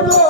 amor.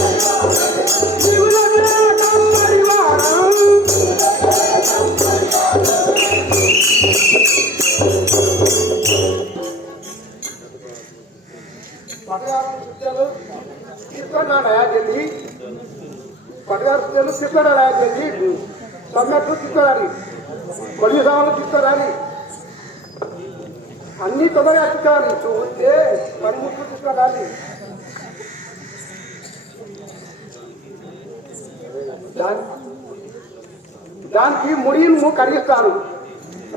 తీసుకున్నాడు పట్టుగారు తెలుసు తీసుకున్నాడు సమ్మెట్లు తీసుకురాలి కొన్ని సభలు తీసుకురాలి అన్ని తొందరగా తీసుకురాలి చూస్తే పనిముట్లు ముట్లు దానికి ముడిని కరిగిస్తాను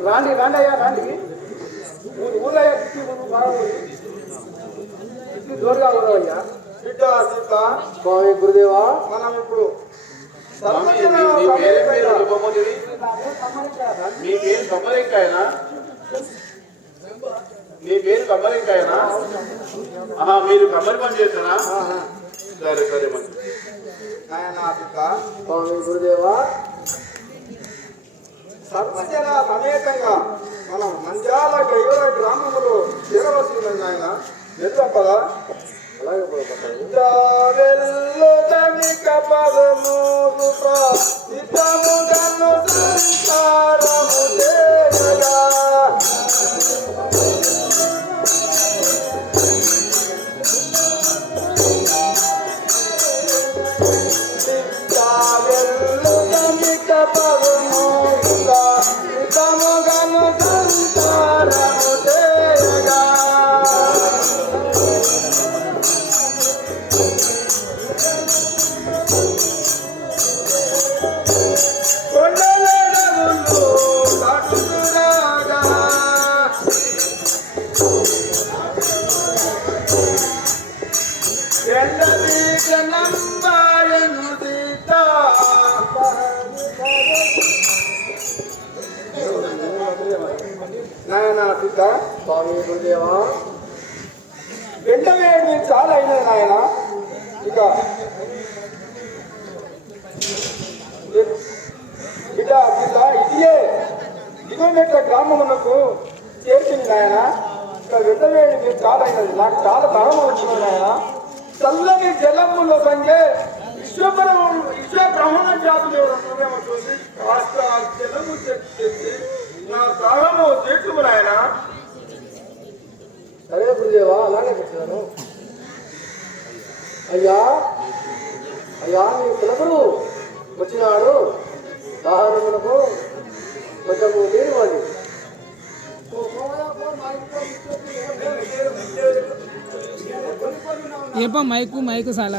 రాండి రాండి అయ్యా రాండి. ఊరు ఊరయ్యా తిట్టి ఊరు బాగా జోరుగా బిడ్డ సీత. స్వామి గురుదేవా. మనం ఇప్పుడు మీ- పేరు కమ్మరింకాయనా మీ పేరు కమ్మరింకాయనా ఆహా మీరు కమ్మరి పని చేస్తారా? సరే సరే మంచి స్వామి గురుదేవా. సర్వజన సమేతంగా మనం నంద్యాల గైవర ఎందుకు కదా అలాగే నాయన సిద్ధ స్వామి గురుదేవా వెంటనే మీరు చాలా అయినది నాయన? ఇక బిడ్డ బిడ్డ ఇదియే. ఇదోమెట్ల గ్రామమునకు చేర్చింది నాయన. ఇక వెంటవేడి మీరు చాలా అయినది నాకు చాలా తరం వచ్చింది నాయన. చల్లని జలములో సంగే విశ్వబ్రహ్మ విశ్వ బ్రహ్మణ జాతులు ఎవరు చూసి కాస్త ఆ జలము తెచ్చి తీర్చుము నాయనా. సరే గురుదేవా అలాగే పెట్టాను అయ్యా అయ్యా మీ కులగురు వచ్చినాడు. దాహనమునకు కొంచెము నీరు ఇవ్వండి ఏపా మైకు మైకు చాలా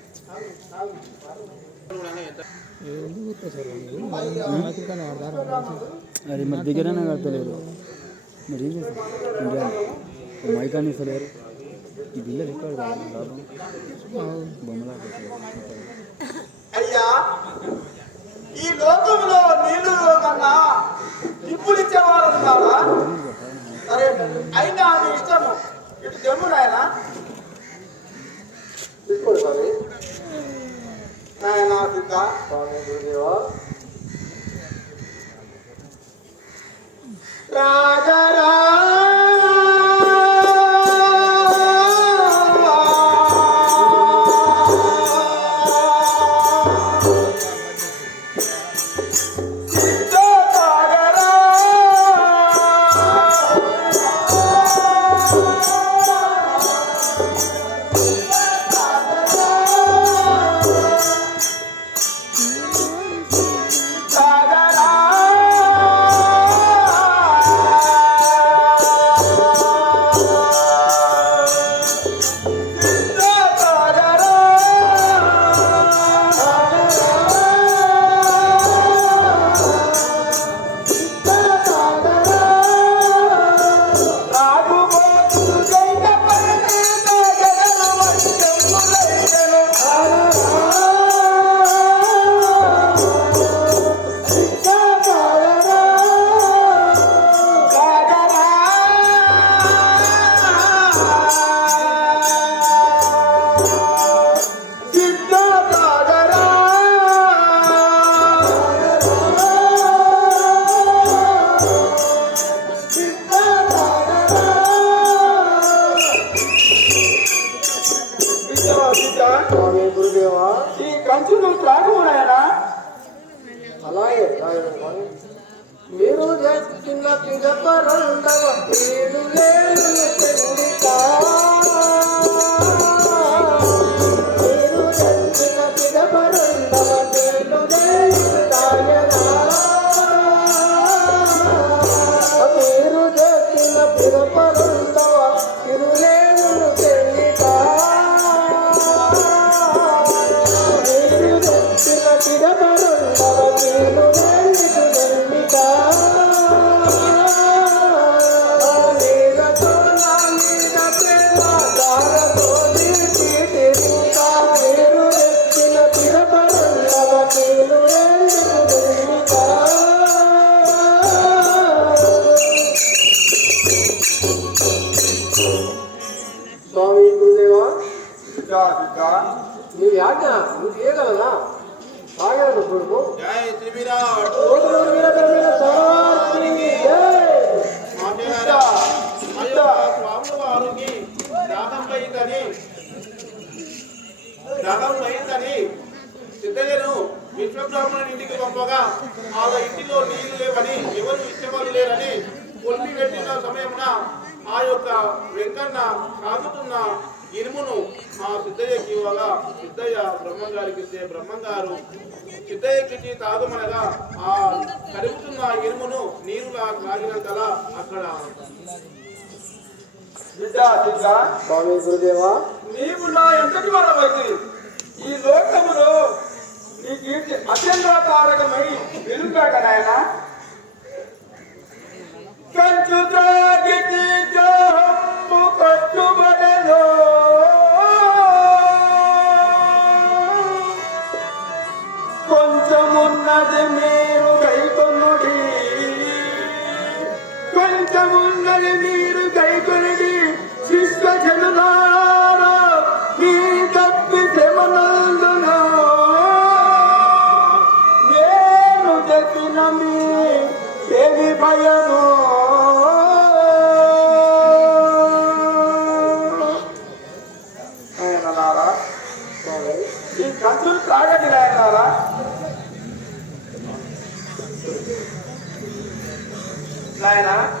అది మరి దగ్గరనే కడతలేరు. మరి ఏం చేస్తారు? ఇస్తలేరు. ఇది బొమ్మలా అయ్యా ఈ లోకంలో నీళ్ళు కన్నా నిప్పులు ఇచ్చేవారు సరే అయినా అది ఇష్టము. ఇటు జమ్ముడు ఆయన తీసుకోండి స్వామి నాయన సీత స్వామి గురుదేవా Whoa. సమయమున ఆ యొక్క వెంకన్న సాగుతున్న ఇనుమును ఆ సిద్ధయ్యకి ఇవ్వగా సిద్ధయ్య బ్రహ్మంగారికి ఇస్తే బ్రహ్మంగారు సిద్ధయ్యకి తాగమనగా ఆ కరుగుతున్న ఇనుమును నీరులా త్రాగినంతలా అక్కడ స్వామి గురుదేవా? నీవు నా ఎంతటి ఈ లోకములో నీ కీర్తి అత్యంతారకమై వెలుగాక నాయన? కొంచెమున్నది మీరు కైకొనుడి కొంచెమున్నది మీరు 哎呀！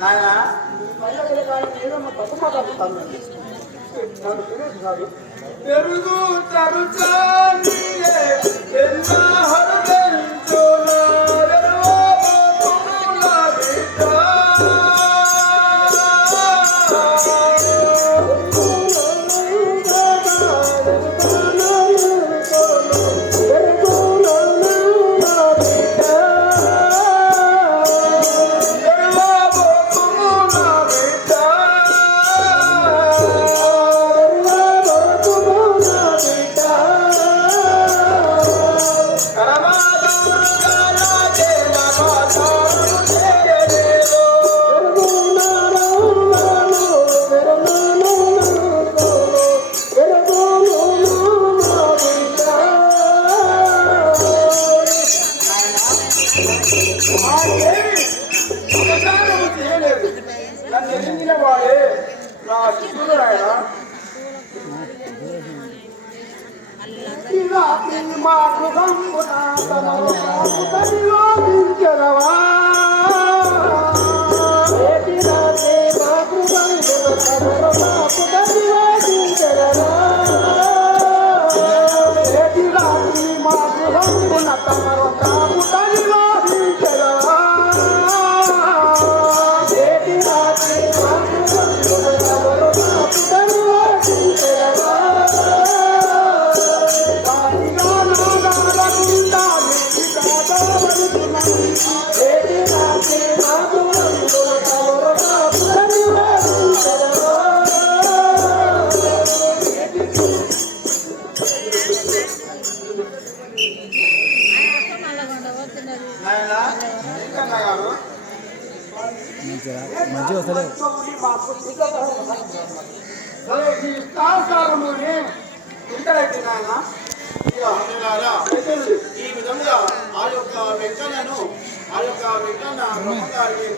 నాయన పెరుగు తరుచానియే ఎన్న హరదెంచునా ఈ సహకారముని ఇంటరైతే నాయన ఈ విధంగా ఆ యొక్క వెంకన్నను ఆ యొక్క వెంకన్న బ్రహ్మగారికి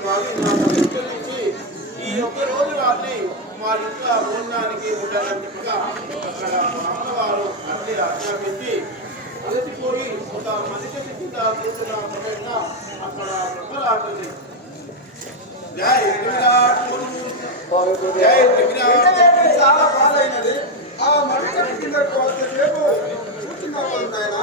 నుంచి ఈ యొక్క రోజు రాత్రి వారి ఇంట్లో భోజనానికి ఉండాలని అక్కడ అమ్మవారు అన్ని ఆజ్ఞాపించి అలసిపోయి ఒక మనిషి కింద కూర్చున్న అక్కడ బ్రహ్మరాత్రి జై విరాట్ చాలా పాలైనది ఆ మరుసటి కిందకు వస్తే సేపు కూర్చున్నాం ఆయన